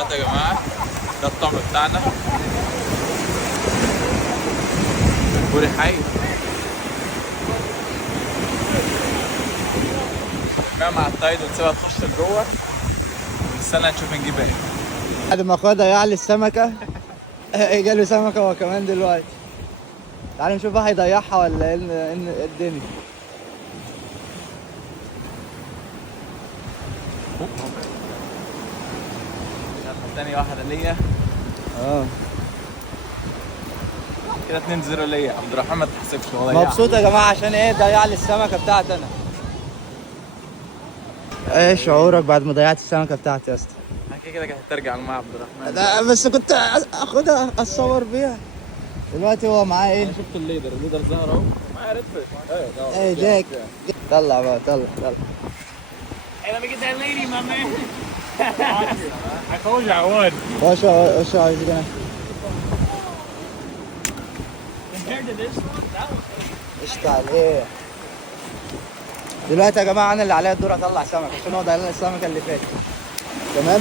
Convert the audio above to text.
دلوقتي يا جماعه ده الطعم بتاعنا بوري حي. نرميها مع التايد ونسيبها تخش لجوه ونستنى نشوف نجيب ايه. بعد ما اخويا ضيع لي السمكة جاله سمكة هو كمان دلوقتي. تعالوا نشوف بقى هيضيعها ولا ايه الدنيا. تاني واحدة ليا كده 2-0 ليا. عبد الرحمن ما تحسبش هو ضيعها. مبسوط يا جماعة عشان ايه ضيع لي السمكة بتاعتي انا. ايه شعورك بعد ما ضيعت السمكة بتاعتي يا اسطى؟ كده كانت هترجع مع عبد الرحمن. ده بس كنت اخدها اتصور بيها. دلوقتي هو معاه ايه؟ انا شفت الليدر ظهر اهو معايا ريد فيش. ايه جاك طلع بقى طلع. Hey, let me get that lady, my man. I told you I would. وش عايز كده؟ Compared to this one, that one. قشطة عليه. دلوقتي يا جماعة انا اللي عليا الدور اطلع سمك عشان هو ضيع لنا السمكة اللي فاتت. تمام؟